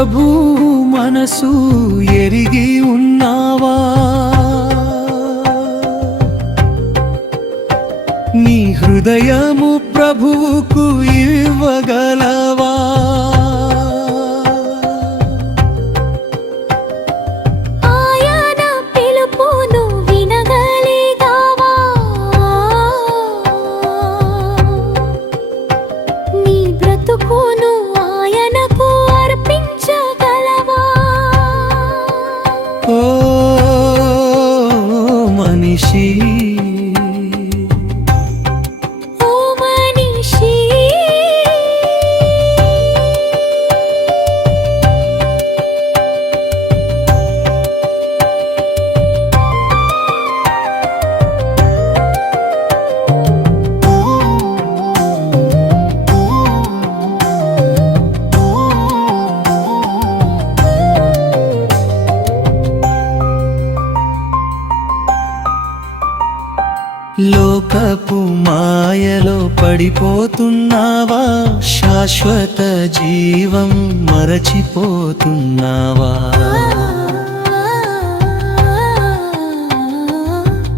ప్రభు మనసు ఎరిగి ఉన్నావా? నీ హృదయము ప్రభువుకు ఇవ్వగలవా? ఆయన పిలుపును వినగలిగావా? నీ బ్రతుకును ఆయనకు అర్పించగలవా? ఓ మనిషి, లోకపు మాయలో పడిపోతున్నావా? శాశ్వత జీవం మరచిపోతున్నావా?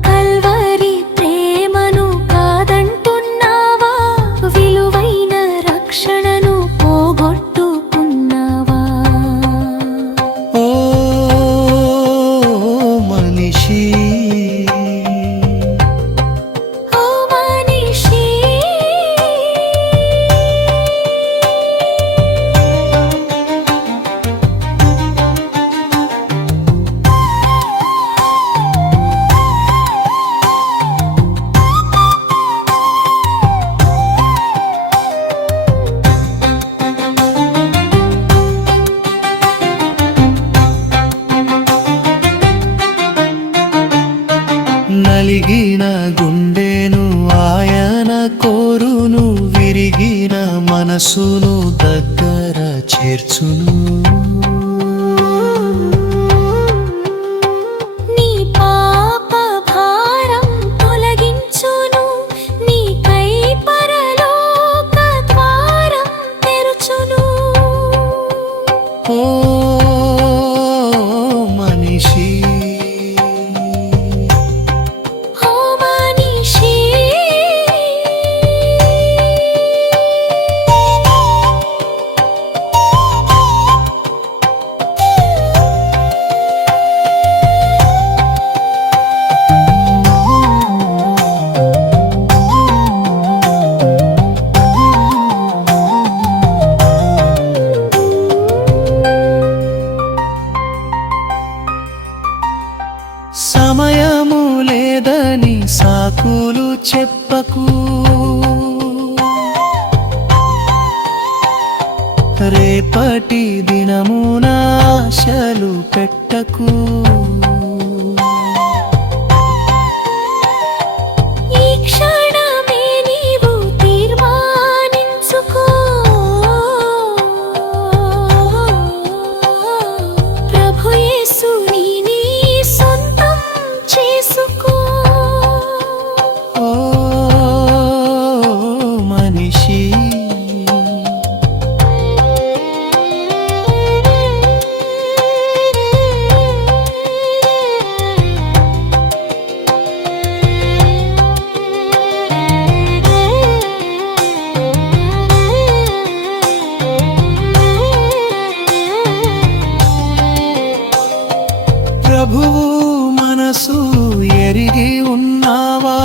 కల్వరి ప్రేమను కాదంటున్నావా? విలువైన రక్షణను పోగొట్టుకున్నావా? ఓ మనిషి, నలిగిన గుండెను ఆయన కోరును, విరిగిన మనసును దగ్గర చేర్చును. నీ పాప భారం తొలగించును, నీకై పరలోక ద్వారం తెరుచును. ఓ మనిషి, సమయము లేదని సాకులు చెప్పకు, రేపటి దినమున ఆశలు పెట్టకు. ఈ క్షణమే నీవు తీర్మానించుకో, ప్రభు యేసుని నీ సొంతం చేసుకో. ఓ మనిషి, ప్రభువు మనసు ఎరిగి ఉన్నావా?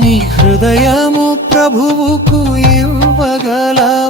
నీ హృదయము ప్రభువుకు ఇవ్వగలవా?